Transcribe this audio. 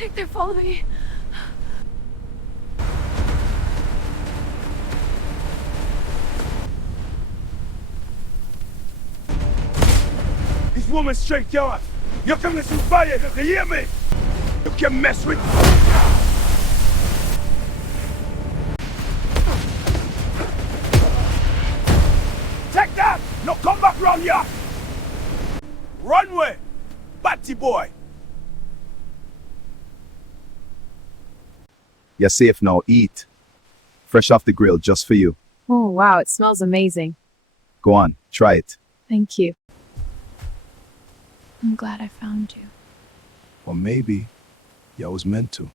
think they're following me. This woman's straight yard. You're coming to fire, you hear me? You can mess with. Take that! No, come back round here! Runway! Batty boy! You're safe now, eat. Fresh off the grill just for you. Oh, wow, it smells amazing. Go on, try it. Thank you. I'm glad I found you. Or maybe you was meant to.